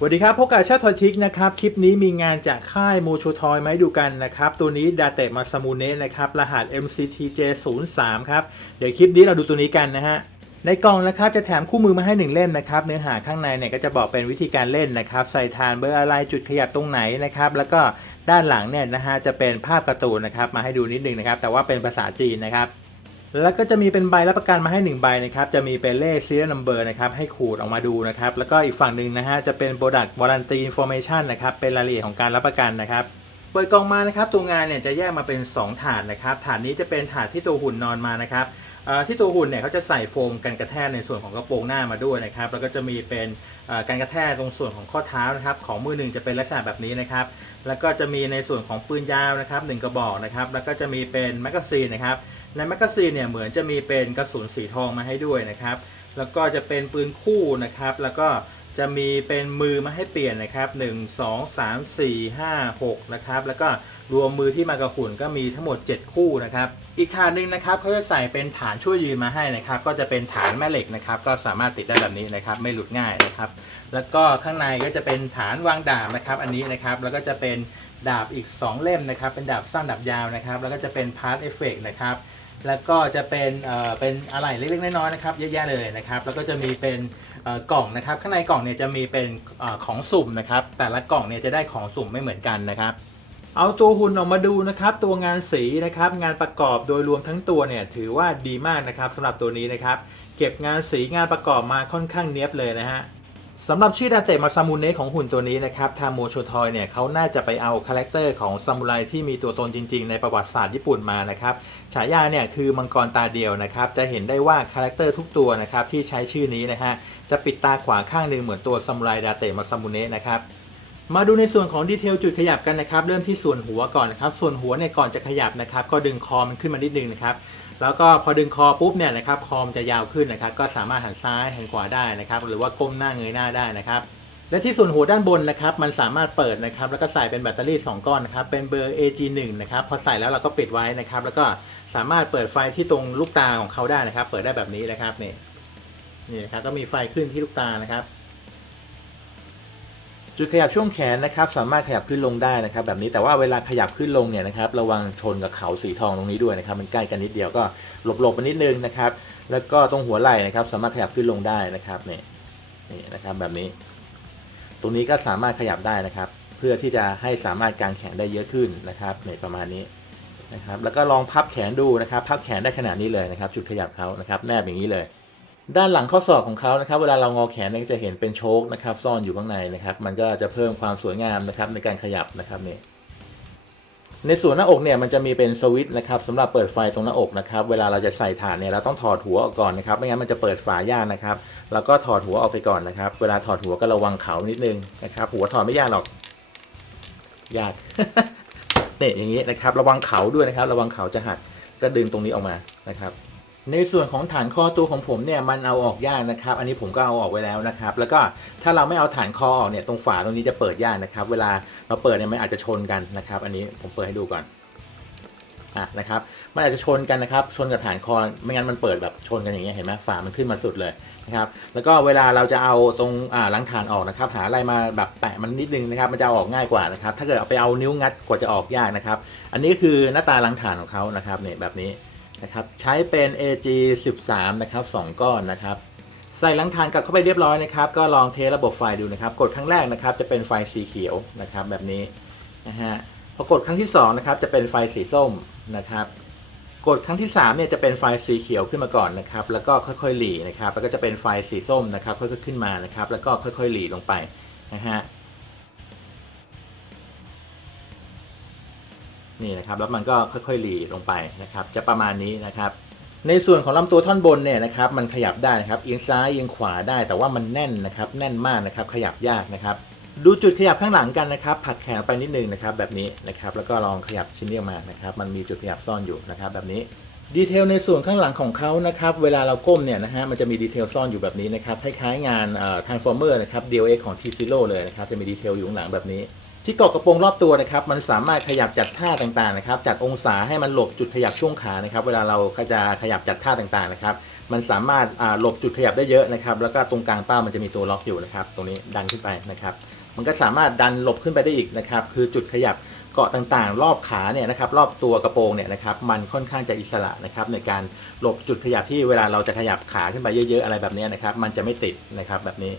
สวัสดีครับพบกับชาติทอยทิกนะครับ คลิปนี้มีงานจากค่ายมูชูทอยมาให้ดูกันนะครับ ตัวนี้ดาเตะมาซามูเนะนะครับ รหัส MCTJ03 ครับ เดี๋ยวคลิปนี้เราดูตัวนี้กันนะฮะ ในกล่องนะครับจะแถมคู่มือมาให้หนึ่งเล่มนะครับ เนื้อหาข้างในเนี่ยก็จะบอกเป็นวิธีการเล่นนะครับ ใส่ฐานเบอร์อะไรจุดขยับตรงไหนนะครับ แล้วก็ด้านหลังเนี่ยนะฮะจะเป็นภาพการ์ตูนนะครับ มาให้ดูนิดนึงนะครับ แต่ว่าเป็นภาษาจีนนะครับ แล้วก็จะมีเป็นใบรับประกันมาให้ 1 ใบนะครับ จะมีเป็นเลข serial number นะครับ ให้ขูดออกมาดูนะครับ แล้วก็อีกฝั่งหนึ่งนะฮะ จะเป็น product warranty information นะครับ เป็นรายละเอียดของการรับประกันนะครับ เปิดกล่องมานะครับ ตัวงานเนี่ยจะแยกมาเป็น 2 ถาดนะครับ ถาดนี้จะเป็นถาดที่ตัวหุ่นนอนมานะครับที่ตัวหุ่นเนี่ยเขาจะใส่โฟมกันกระแทกในส่วนของกระโปรงหน้ามาด้วยนะครับ แล้วก็จะมีเป็นการกระแทกตรงส่วนของข้อเท้านะครับ ของมือหนึ่งจะเป็นลักษณะแบบนี้นะครับ แล้วก็จะมีในส่วนของปืนยาวนะครับหนึ่งกระบอกนะครับ แล้วก็จะมีเป็นแมกกาซีนนะครับ ในแมกกาซีนเนี่ยเหมือนจะมีเป็นกระสุนสีทองมาให้ด้วยนะครับ แล้วก็จะเป็นปืนคู่นะครับ แล้วก็จะมีเป็นมือมาให้เปลี่ยนนะครับ 1 2 3 4 5 6 นะครับ แล้วก็รวมมือที่มากระหุ่นก็มีทั้งหมด 7 คู่นะครับ อีกฐานหนึ่งนะครับเขาจะใส่เป็นฐานช่วยยืนมาให้นะครับ ก็จะเป็นฐานแม่เหล็กนะครับ ก็สามารถติดได้แบบนี้นะครับ ไม่หลุดง่ายนะครับ แล้วก็ข้างในก็จะเป็นฐานวางดาบนะครับ อันนี้นะครับ แล้วก็จะเป็นดาบอีก 2 เล่มนะครับ เป็นดาบสั้นดาบยาวนะครับ แล้วก็จะเป็นพาร์ทเอฟเฟกนะครับ แล้วก็จะเป็นเอ่อเป็นอะไรเล็กๆน้อยๆนะครับเยอะแยะเลยนะครับแล้วก็จะมีเป็นเอ่อกล่องนะครับข้างในกล่องเนี่ยจะมีเป็นเอ่อของสุ่มนะครับแต่ละกล่องเนี่ยจะได้ของสุ่มไม่เหมือนกันนะครับ เอาตัวหุ่นออกมาดูนะครับ ตัวงานสีนะครับงานประกอบโดยรวมทั้งตัวเนี่ยถือว่าดีมากนะครับสำหรับตัวนี้นะครับ เก็บงานสีงานประกอบมาค่อนข้างเนี้ยบเลยนะฮะ สำหรับชื่อดาเตะมาซามูเนะของหุ่นตัวนี้นะครับทาโมโชทอยเนี่ยเขาน่าจะไปเอาคาแรคเตอร์ของซามูไรที่มีตัวตนจริงๆ ในประวัติศาสตร์ญี่ปุ่นมานะครับ ฉายาเนี่ยคือมังกรตาเดียวนะครับ จะเห็นได้ว่าคาแรคเตอร์ทุกตัวนะครับที่ใช้ชื่อนี้นะฮะ จะปิดตาขวาข้างหนึ่งเหมือนตัวซามูไรดาเตะมาซามูเนะนะครับมาดูในส่วนของดีเทลจุดขยับกันนะครับ เริ่มที่ส่วนหัวก่อนนะครับ ส่วนหัวเนี่ยก่อนจะขยับนะครับ ก็ดึงคอมันขึ้นมานิดนึงนะครับ แล้วก็พอดึงคอปุ๊บเนี่ยนะครับคอมจะยาวขึ้นนะครับ ก็สามารถหันซ้ายหันขวาได้นะครับ หรือว่าก้มหน้าเงยหน้าได้นะครับ และที่ส่วนหัวด้านบนนะครับ มันสามารถเปิดนะครับ แล้วก็ใส่เป็นแบตเตอรี่ 2 ก้อนนะครับ เป็นเบอร์ AG1 นะครับ พอใส่แล้วเราก็ปิดไว้นะครับ แล้วก็สามารถเปิดไฟที่ตรงลูกตาของเขาได้นะครับ เปิดได้แบบนี้นะครับนี่นี่นะครับก็มีไฟขึ้นที่ลูกตานะครับ จุดขยับช่วงแขนนะครับ สามารถขยับขึ้นลงได้นะครับ แบบนี้แต่ว่าเวลาขยับขึ้นลงเนี่ยนะครับระวังชนกับเขาสีทองตรงนี้ด้วยนะครับ มันใกล้กันนิดเดียวก็หลบๆไปนิดนึงนะครับ แล้วก็ตรงหัวไหล่นะครับ สามารถขยับขึ้นลงได้นะครับเนี่นี่นะครับแบบนี้ ตรงนี้ก็สามารถขยับได้นะครับ เพื่อที่จะให้สามารถกางแขนได้เยอะขึ้นนะครับเนี่ยประมาณนี้นะครับ แล้วก็ลองพับแขนดูนะครับ พับแขนได้ขนาดนี้เลยนะครับ จุดขยับเขานะครับ แนบอย่างนี้เลย ด้านหลังข้อศอกของเขานะครับ เวลาเรางอแขนเนี่ยก็จะเห็นเป็นโชคนะครับ ซ่อนอยู่ข้างในนะครับ มันก็จะเพิ่มความสวยงามนะครับในการขยับนะครับนี่ในส่วนหน้าอกเนี่ยมันจะมีเป็นสวิตช์นะครับสำหรับเปิดไฟตรงหน้าอกนะครับ เวลาเราจะใส่ฐานเนี่ยเราต้องถอดหัวออกก่อนนะครับ ไม่งั้นมันจะเปิดฝายากนะครับ แล้วก็ถอดหัวออกไปก่อนนะครับ เวลาถอดหัวก็ระวังเขานิดนึงนะครับ หัวถอดไม่ยากหรอกยากเนี่ยอย่างนี้นะครับ ระวังเขาด้วยนะครับ ระวังเขาจะหักก็ดึงตรงนี้ออกมานะครับ ในส่วนของฐานคอตัวของผมเนี่ยมันเอาออกยากนะครับ อันนี้ผมก็เอาออกไว้แล้วนะครับ แล้วก็ถ้าเราไม่เอาฐานคอออกเนี่ยตรงฝาตรงนี้จะเปิดยากนะครับ เวลาเราเปิดเนี่ยมันอาจจะชนกันนะครับ อันนี้ผมเปิดให้ดูก่อนอะนะครับมันอาจจะชนกันนะครับ ชนกับฐานคอไม่งั้นมันเปิดแบบชนกันอย่างเงี้ยเห็นไหมฝามันขึ้นมาสุดเลยนะครับ แล้วก็เวลาเราจะเอาตรงอ่าหลังฐานออกนะครับ หาอะไรมาแบบแปะมันนิดนึงนะครับ มันจะออกง่ายกว่านะครับ ถ้าเกิดเอาไปเอานิ้วงัดกว่าจะออกยากนะครับ อันนี้คือหน้าตาหลังฐานของเขานะครับเนี่ยแบบนี้ นะครับใช้เป็น AG 13นะครับสองก้อนนะครับใส่หลังฐานกลับเข้าไปเรียบร้อยนะครับก็ลองเทสระบบไฟดูนะครับ กดครั้งแรกนะครับจะเป็นไฟสีเขียวนะครับแบบนี้นะฮะพอกดครั้งที่2นะครับจะเป็นไฟสีส้มนะครับกดครั้งที่3เนี่ยจะเป็นไฟสีเขียวขึ้นมาก่อนนะครับ แล้วก็ค่อยๆหลีนะครับ แล้วก็จะเป็นไฟสีส้มนะครับ ค่อยๆขึ้นมานะครับ แล้วก็ค่อยๆหลีลงไปนะฮะ นี่นะครับแล้วมันก็ค่อยๆหลีลงไปนะครับ จะประมาณนี้นะครับ ในส่วนของลำตัวท่อนบนเนี่ยนะครับ มันขยับได้นะครับเอียงซ้ายเอียงขวาได้ แต่ว่ามันแน่นนะครับ แน่นมากนะครับ ขยับยากนะครับ ดูจุดขยับข้างหลังกันนะครับ ผัดแขนไปนิดนึงนะครับ แบบนี้นะครับ แล้วก็ลองขยับชิ้นนี้ออกมานะครับ มันมีจุดขยับซ่อนอยู่นะครับ แบบนี้ ดีเทลในส่วนข้างหลังของเขานะครับ เวลาเราก้มเนี่ยนะฮะ มันจะมีดีเทลซ่อนอยู่แบบนี้นะครับ คล้ายๆงานเอ่อ Transformer นะครับ DLX ของ T0 เลยนะครับ จะมีดีเทลอยู่ข้างหลังแบบนี้ ที่เกาะกระโปรงรอบตัวนะครับ มันสามารถขยับจัดท่าต่างๆนะครับ จัดองศาให้มันหลบจุดขยับช่วงขานะครับ เวลาเราก็จะขยับจัดท่าต่างๆนะครับ มันสามารถอ่าหลบจุดขยับได้เยอะนะครับ แล้วก็ตรงกลางเป้ามันจะมีตัวล็อกอยู่นะครับ ตรงนี้ดันขึ้นไปนะครับ มันก็สามารถดันหลบขึ้นไปได้อีกนะครับ คือจุดขยับ เกาะต่างๆ รอบขาเนี่ยนะครับรอบตัวกระโปรงเนี่ยนะครับมันค่อนข้างจะอิสระนะครับในการหลบจุดขยับที่เวลาเราจะขยับขาขึ้นไปเยอะ ๆ อะไรแบบนี้นะครับมันจะไม่ติดนะครับแบบนี้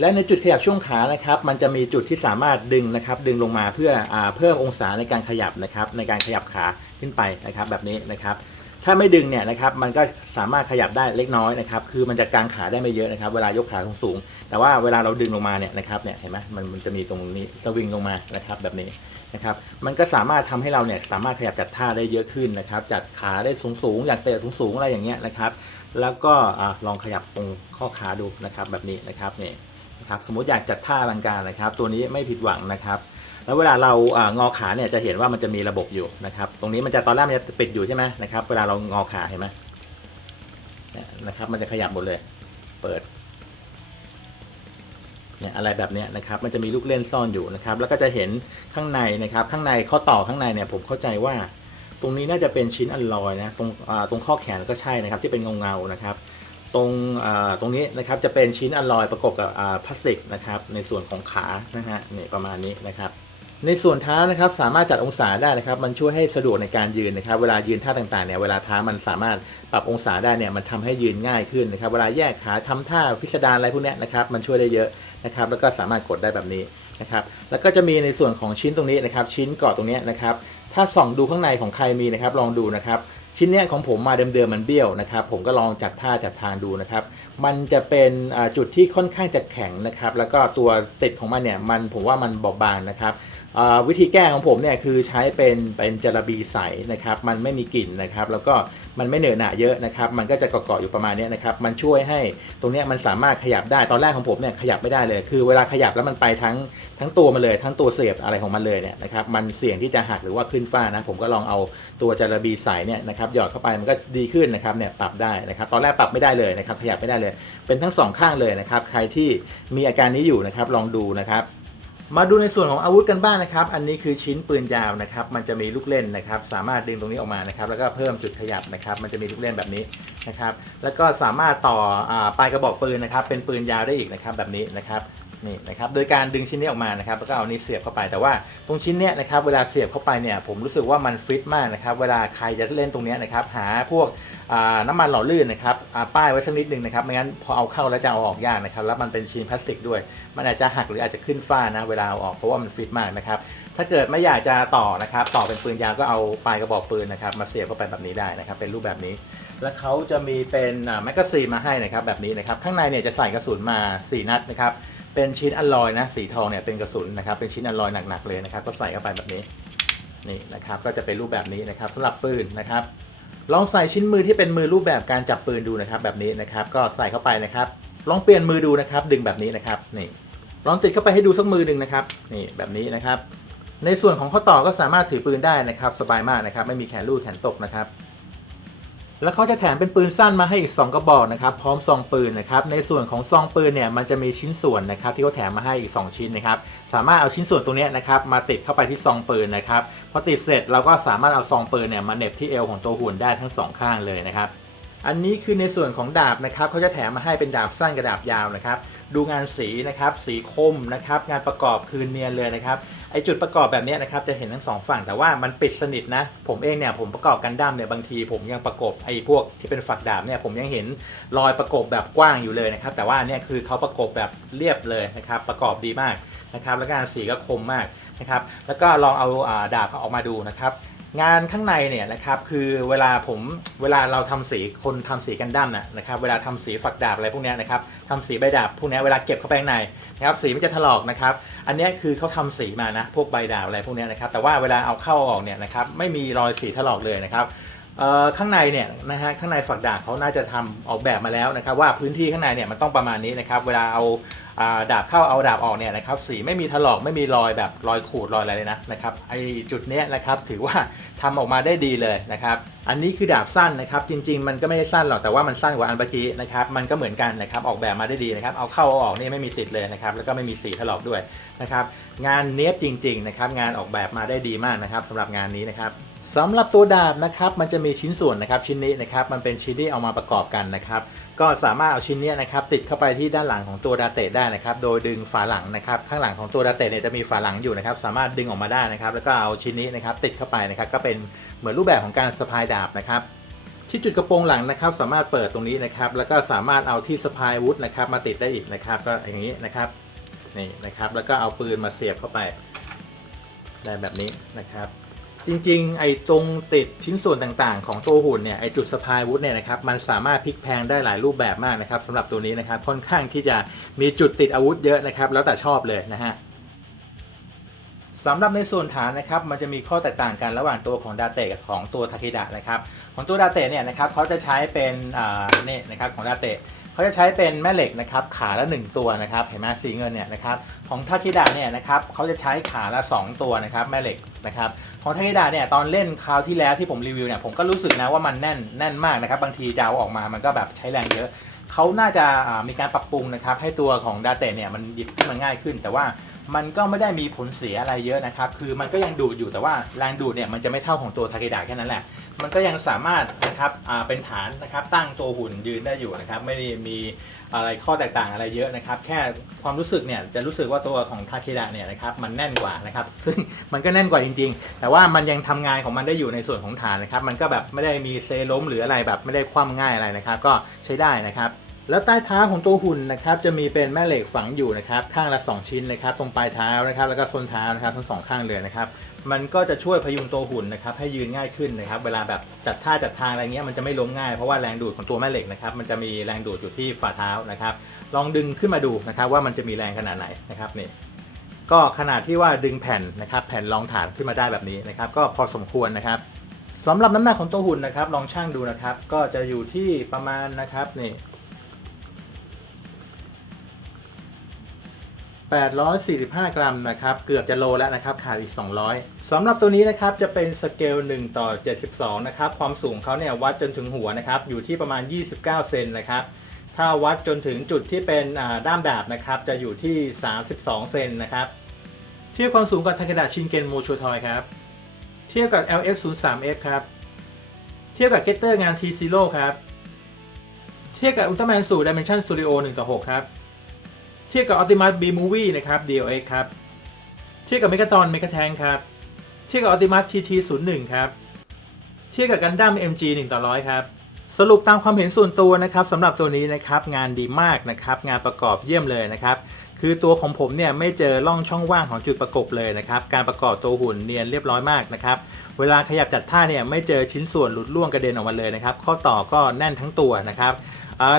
และในจุดขยับช่วงขานะครับมันจะมีจุดที่สามารถดึงนะครับดึงลงมาเพื่ออเพิ่มองศาในการขยับนะครับในการขยับขาขึ้นไปนะครับแบบนี้นะครับ ถ้าไม่ดึงเนี่ยนะครับมันก็สามารถขยับได้เล็กน้อยนะครับคือมันจะกางขาได้ไม่เยอะนะครับ เวลายกขาสูงๆแต่ว่าเวลาเราดึงลงมาเนี่ยนะครับเนี่ยเห็นไหมมันมันจะมีตรงนี้สวิงลงมานะครับแบบนี้นะครับมันก็สามารถทำให้เราเนี่ยสามารถขยับจัดท่าได้เยอะขึ้นนะครับจัดขาได้สูงๆอยากเตะสูงๆอะไรอย่างเงี้ยนะครับ แล้วก็ลองขยับตรงข้อขาดูนะครับแบบนี้นะครับเนี่ยนะครับสมมติอยากจัดท่าอลังการนะครับ ตัวนี้ไม่ผิดหวังนะครับ แล้วเวลาเรางอขาเนี่ยจะเห็นว่ามันจะมีระบบอยู่นะครับ ตรงนี้มันจะตอนแรกมันจะปิดอยู่ใช่ไหมนะครับ เวลาเรางอขาเห็นไหมนะครับ มันจะขยับหมดเลย เปิดเนี่ยอะไรแบบนี้นะครับมันจะมีลูกเล่นซ่อนอยู่นะครับ แล้วก็จะเห็นข้างในนะครับ ข้างในข้อต่อข้างในเนี่ยผมเข้าใจว่า ตรงนี้น่าจะเป็นชิ้นอัลลอยนะตรงตรงข้อแขนก็ใช่นะครับ ที่เป็นเงาๆนะครับ ตรงตรงนี้นะครับจะเป็นชิ้นอลลอยประกบกับพลาสติกนะครับ ในส่วนของขานะฮะนี่ประมาณนี้นะครับ ในส่วนเท้านะครับสามารถจัดองศาได้นะครับ มันช่วยให้สะดวกในการยืนนะครับ เวลายืนท่าต่างๆเนี่ยเวลาเท้ามันสามารถปรับองศาได้เนี่ยมันทำให้ยืนง่ายขึ้นนะครับ เวลาแยกขาทำท่าพิสดารอะไรพวกนี้นะครับมันช่วยได้เยอะนะครับ แล้วก็สามารถกดได้แบบนี้นะครับ แล้วก็จะมีในส่วนของชิ้นตรงนี้นะครับ ชิ้นเกาะตรงเนี้ยนะครับ ถ้าส่องดูข้างในของใครมีนะครับ ลองดูนะครับชิ้นเนี้ยของผมมาเดิมๆมันเบี้ยวนะครับ ผมก็ลองจัดท่าจัดทางดูนะครับ มันจะเป็นจุดที่ค่อนข้างจะแข็งนะครับ แล้วก็ตัวติดของมันเนี่ยมันผมว่ามันบอบบางนะครับ วิธีแก้ของผมเนี่ยคือใช้เป็นเป็นจระบีใสนะครับ มันไม่มีกลิ่นนะครับ แล้วก็มันไม่เหนอะหนะเยอะนะครับ มันก็จะเกาะๆอยู่ประมาณนี้นะครับ มันช่วยให้ตรงนี้มันสามารถขยับได้ ตอนแรกของผมเนี่ยขยับไม่ได้เลย คือเวลาขยับแล้วมันไปทั้งทั้งตัวมันเลย ทั้งตัวเสียบอะไรของมันเลยเนี่ยนะครับ มันเสี่ยงที่จะหักหรือว่าขึ้นฟ้านะ ผมก็ลองเอาตัวจระบีใสเนี่ยนะครับหยอดเข้าไปมันก็ดีขึ้นนะครับเนี่ยปรับได้นะครับ ตอนแรกปรับไม่ได้เลยนะครับ ขยับไม่ได้เลย เป็นทั้งสองข้างเลยนะครับ ใครที่มีอาการนี้อยู่นะครับ ลองดูนะครับ มาดูในส่วนของอาวุธกันบ้างนะครับ อันนี้คือชิ้นปืนยาวนะครับ มันจะมีลูกเล่นนะครับ สามารถดึงตรงนี้ออกมานะครับ แล้วก็เพิ่มจุดขยับนะครับ มันจะมีลูกเล่นแบบนี้นะครับ แล้วก็สามารถต่ออปลายกระบอกปืนนะครับ เป็นปืนยาวได้อีกนะครับแบบนี้นะครับ นี่นะครับโดยการดึงชิ้นนี้ออกมานะครับแล้วก็เอานี้เสียบเข้าไปแต่ว่าตรงชิ้นเนี้ยนะครับเวลาเสียบเข้าไปเนี่ยผมรู้สึกว่ามันฟิตมากนะครับเวลาใครจะเล่นตรงเนี้ยนะครับหาพวกน้ำมันหล่อลื่นนะครับป้ายไว้สักนิดหนึ่งนะครับไม่งั้นพอเอาเข้าแล้วจะเอาออกยากนะครับแล้วมันเป็นชิ้นพลาสติกด้วย มันอาจจะหักหรืออาจจะขึ้นฝ้านะเวลาเอาออกเพราะว่ามันฟิตมากนะครับถ้าเกิดไม่อยากจะต่อนะครับต่อเป็นปืนยาวก็เอาปลายกระบอกปืนนะครับมาเสียบเข้าไปแบบนี้ได้นะครับเป็นรูปแบบนี้แล้วเขาจะมีเป็นแมกกาซีนมาให้นะครับแบบนี้นะครับข้างในเนี่ยจะใส่กระสุนมา 4 นัดนะครับ เป็นชิ้นอลลอยนะสีทองเนี่ยเป็นกระสุนนะครับเป็นชิ้นอลลอยหนักๆเลยนะครับก็ใส่เข้าไปแบบนี้นี่นะครับก็จะเป็นรูปแบบนี้นะครับสำหรับปืนนะครับ ลองใส่ชิ้นมือที่เป็นมือรูปแบบการจับปืนดูนะครับแบบนี้นะครับก็ใส่เข้าไปนะครับ ลองเปลี่ยนมือดูนะครับ ดึงแบบนี้นะครับนี่ลองติดเข้าไปให้ดูสักมือหนึ่งนะครับนี่แบบนี้นะครับ ในส่วนของข้อต่อก็สามารถถือปืนได้นะครับ สบายมากนะครับ ไม่มีแขนลูดแขนตกนะครับ แล้วเขาจะแถมเป็นปืนสั้นมาให้อีก 2 กระบอกนะครับพร้อมซองปืนนะครับในส่วนของซองปืนเนี่ยมันจะมีชิ้นส่วนนะครับที่เขาแถมมาให้อีก 2 ชิ้นนะครับสามารถเอาชิ้นส่วนตรงนี้นะครับมาติดเข้าไปที่ซองปืนนะครับพอติดเสร็จเราก็สามารถเอาซองปืนเนี่ยมาเหน็บที่เอวของตัวหุ่นได้ทั้งสองข้างเลยนะครับอันนี้คือในส่วนของดาบนะครับเขาจะแถมมาให้เป็นดาบสั้นกับดาบยาวนะครับดูงานสีนะครับสีคมนะครับงานประกอบคือเนียนเลยนะครับ ไอจุดประกอบแบบนี้นะครับจะเห็นทั้งสองฝั่งแต่ว่ามันปิดสนิทนะ ผมเองเนี่ยผมประกอบกันดั้มเนี่ยบางทีผมยังประกบไอพวกที่เป็นฝักดาบเนี่ยผมยังเห็นรอยประกบแบบกว้างอยู่เลยนะครับแต่ว่าเนี่ยคือเขาประกบแบบเรียบเลยนะครับประกอบดีมากนะครับแล้วการสีก็คมมากนะครับแล้วก็ลองเอาอาดาบออกมาดูนะครับ งานข้างในเนี่ยนะครับคือเวลาผมเวลาเราทำสีคนทำสีกันดั้มนะนะครับเวลาทำสีฝักดาบอะไรพวกนี้นะครับทำสีใบดาบพวกนี้เวลาเก็บเข้าไปข้างในนะครับสีมันจะถลอกนะครับอันนี้คือเขาทำสีมานะพวกใบดาบอะไรพวกนี้นะครับแต่ว่าเวลาเอาเข้าออกเนี่ยนะครับไม่มีรอยสีถลอกเลยนะครับข้างในเนี่ยนะฮะข้างในฝักดาบเขาน่าจะทำออกแบบมาแล้วนะครับว่าพื้นที่ข้างในเนี่ยมันต้องประมาณนี้นะครับเวลาเอา ดาบเข้าเอาดาบออกเนี่ยนะครับสีไม่มีถลอกไม่มีรอยแบบรอยขูดรอยอะไรเลยนะนะครับไอจุดเนี้ยนะครับถือว่าทำออกมาได้ดีเลยนะครับอันนี้คือดาบสั้นนะครับจริง ๆ มันก็ไม่ได้สั้นหรอกแต่ว่ามันสั้นกว่าอันเมื่อกี้นะครับมันก็เหมือนกันนะครับออกแบบมาได้ดีนะครับเอาเข้าเอาออกนี่ไม่มีติดเลยนะครับแล้วก็ไม่มีสีถลอกด้วยนะครับงานเนี้ยบจริงๆนะครับงานออกแบบมาได้ดีมากนะครับสำหรับงานนี้นะครับสำหรับตัวดาบนะครับมันจะมีชิ้นส่วนนะครับชิ้นนี้นะครับมันเป็นชิ้นที่เอามาประกอบกันนะครับ ก็สามารถเอาชิ้นนี้นะครับติดเข้าไปที่ด้านหลังของตัวดาเตะได้นะครับ โดยดึงฝาหลังนะครับข้างหลังของตัวดาเตะเนี่ยจะมีฝาหลังอยู่นะครับ สามารถดึงออกมาได้นะครับ แล้วก็เอาชิ้นนี้นะครับติดเข้าไปนะครับ ก็เป็นเหมือนรูปแบบของการสะพายดาบนะครับที่จุดกระโปรงหลังนะครับ สามารถเปิดตรงนี้นะครับ แล้วก็สามารถเอาที่สะพายวุธนะครับ มาติดได้อีกนะครับ ก็อย่างนี้นะครับนี่นะครับ แล้วก็เอาปืนมาเสียบเข้าไป ได้แบบนี้นะครับ จริงๆ ไอ้ตรงติดชิ้นส่วนต่างๆ ของตัวหุ่นเนี่ยไอ้จุดสะพายวุธเนี่ยนะครับมันสามารถพลิกแพงได้หลายรูปแบบมากนะครับสำหรับตัวนี้นะครับค่อนข้างที่จะมีจุดติดอาวุธเยอะนะครับแล้วแต่ชอบเลยนะฮะสำหรับในส่วนฐานนะครับมันจะมีข้อแตกต่างกันระหว่างตัวของดาเตะกับของตัวทาเคดะนะครับของตัวดาเตะเนี่ยนะครับเขาจะใช้เป็นอ่านี่นะครับของดาเตะ เขาจะใช้เป็นแม่เหล็กนะครับขาละ 1 ตัวนะครับเห็นไหมสีเงินเนี่ยนะครับของทาคิดะเนี่ยนะครับเขาจะใช้ขาละ 2 ตัวนะครับแม่เหล็กนะครับของทาคิดะเนี่ยตอนเล่นคราวที่แล้วที่ผมรีวิวเนี่ยผมก็รู้สึกนะว่ามันแน่นแน่นมากนะครับบางทีจะเอาออกมามันก็แบบใช้แรงเยอะเขาน่าจะมีการปรับปรุงนะครับให้ตัวของดาเตะเนี่ยมันหยิบขึ้นมาง่ายขึ้น แต่ว่า มันก็ไม่ได้มีผลเสียอะไรเยอะนะครับ คือมันก็ยังดูดอยู่แต่ว่าแรงดูดเนี่ยมันจะไม่เท่าของตัวทาเคดะแค่นั้นแหละ มันก็ยังสามารถนะครับเป็นฐานนะครับตั้งตัวหุ่นยืนได้อยู่นะครับ ไม่ได้มีอะไรข้อแตกต่างอะไรเยอะนะครับ แค่ความรู้สึกเนี่ยจะรู้สึกว่าตัวของทาเคดะเนี่ยนะครับมันแน่นกว่านะครับ ซึ่งมันก็แน่นกว่าจริง ๆ แต่ว่ามันยังทำงานของมันได้อยู่ในส่วนของฐานนะครับ มันก็แบบไม่ได้มีเซล้มหรืออะไรแบบไม่ได้คว่ำง่ายอะไรนะครับ ก็ใช้ได้นะครับ แล้วใต้เท้าของตัวหุ่นนะครับจะมีเป็นแม่เหล็กฝังอยู่นะครับข้างละ 2 ชิ้นนะครับตรงปลายเท้านะครับแล้วก็ส้นเท้านะครับทั้งสองข้างเลยนะครับมันก็จะช่วยพยุงตัวหุ่นนะครับให้ยืนง่ายขึ้นนะครับเวลาแบบจัดท่าจัดทางอะไรเงี้ยมันจะไม่ล้มง่ายเพราะว่าแรงดูดของตัวแม่เหล็กนะครับมันจะมีแรงดูดอยู่ที่ฝ่าเท้านะครับลองดึงขึ้นมาดูนะครับว่ามันจะมีแรงขนาดไหนนะครับนี่ก็ขนาดที่ว่าดึงแผ่นนะครับแผ่นรองฐานขึ้นมาได้แบบนี้นะครับก็พอสมควรนะครับสำหรับน้ำหนักของตัวหุ่นนะครับลองชั่งดูนะครับก็จะอยู่ที่ประมาณนะครับนี่ 845 กรัมนะครับ เกือบจะโลแล้วนะครับ ขาดอีก 200สำหรับตัวนี้นะครับ จะเป็นสเกล 1 ต่อ 72 นะครับ ความสูงเขาเนี่ย วัดจนถึงหัวนะครับ อยู่ที่ประมาณ 29 เซนนะครับ ถ้าวัดจนถึงจุดที่เป็นด้ามดาบนะครับ จะอยู่ที่ 32 เซนนะครับ เทียบความสูงกับทาเคดะชินเกนโมโชทอยครับ เทียบกับ LF03F ครับ เทียบกับเกตเตอร์งาน T Zero ครับ เทียบกับอุลตร้าแมนสู่ Dimension Studio 1ต่อ6ครับ เทียบกับ Optimus B Movie นะครับ DLX ครับ เทียบกับ Megatron Mega Tank ครับ เทียบกับ Optimus TT 0 1 ครับ เทียบกับ Gundam MG 1ต่อ100 ครับ สรุปตามความเห็นส่วนตัวนะครับสำหรับตัวนี้นะครับงานดีมากนะครับงานประกอบเยี่ยมเลยนะครับคือตัวของผมเนี่ยไม่เจอร่องช่องว่างของจุดประกบเลยนะครับการประกอบตัวหุ่นเนียนเรียบร้อยมากนะครับเวลาขยับจัดท่าเนี่ยไม่เจอชิ้นส่วนหลุดล่วงกระเด็นออกมาเลยนะครับข้อต่อก็แน่นทั้งตัวนะครับ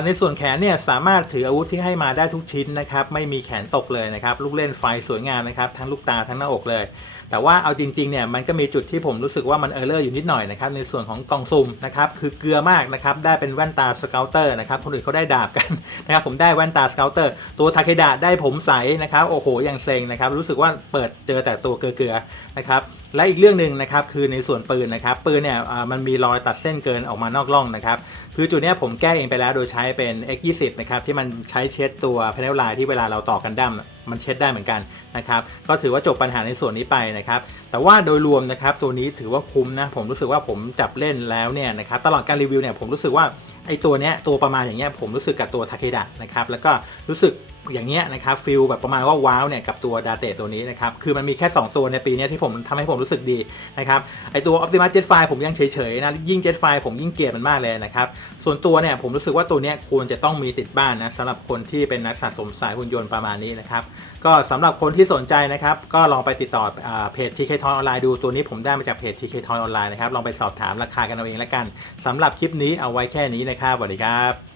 ในส่วนแขนเนี่ยสามารถถืออาวุธที่ให้มาได้ทุกชิ้นนะครับไม่มีแขนตกเลยนะครับลูกเล่นไฟสวยงามนะครับทั้งลูกตาทั้งหน้าอกเลย แต่ว่าเอาจริงๆเนี่ยมันก็มีจุดที่ผมรู้สึกว่ามันเออร์เลอร์อยู่นิดหน่อยนะครับในส่วนของกล่องซุ่มนะครับคือเกลือมากนะครับได้เป็นแว่นตาสเกลเตอร์นะครับคนอื่นเขาได้ดาบกันนะครับผมได้แว่นตาสเกลเตอร์ตัวทาเคดะได้ผมใสนะครับโอ้โหอย่างเซ็งนะครับรู้สึกว่าเปิดเจอแต่ตัวเกลือๆนะครับ และอีกเรื่องหนึ่งนะครับคือในส่วนปืนนะครับปืนเนี่ยมันมีรอยตัดเส้นเกินออกมานอกร่องนะครับคือจุดนี้ผมแก้เองไปแล้วโดยใช้เป็น X20 นะครับที่มันใช้เช็ดตัว panel line ที่เวลาเราต่อกันดั้มมันเช็ดได้เหมือนกันนะครับก็ถือว่าจบปัญหาในส่วนนี้ไปนะครับแต่ว่าโดยรวมนะครับตัวนี้ถือว่าคุ้มนะผมรู้สึกว่าผมจับเล่นแล้วเนี่ยนะครับตลอดการรีวิวเนี่ยผมรู้สึกว่าไอตัวเนี้ยตัวประมาณอย่างเงี้ยผมรู้สึกกับตัวทาเคดะนะครับแล้วก็รู้สึก อย่างเงี้ยนะครับฟิลแบบประมาณว่าว้าวเนี่ยกับตัวดาเตตัวนี้นะครับคือมันมีแค่ 2 ตัวในปีนี้ที่ผมทำให้ผมรู้สึกดีนะครับไอตัว Optimus Jetfire ผมยังเฉยๆนะยิ่ง Jetfire ผมยิ่งเกลียดมันมากเลยนะครับส่วนตัวเนี่ยผมรู้สึกว่าตัวเนี้ยควรจะต้องมีติดบ้านนะสำหรับคนที่เป็นนักสะสมสายหุ่นยนต์ประมาณนี้นะครับก็สำหรับคนที่สนใจนะครับก็ลองไปติดต่ออเพจ TK Toy ออนไลน์ดูตัวนี้ผมได้มาจากเพจ TK Toy ออนไลน์นะครับลองไปสอบถามราคากันเอาเองละกันสำหรับคลิปนี้เอาไว้แค่นี้นะครับสวัสดีครับ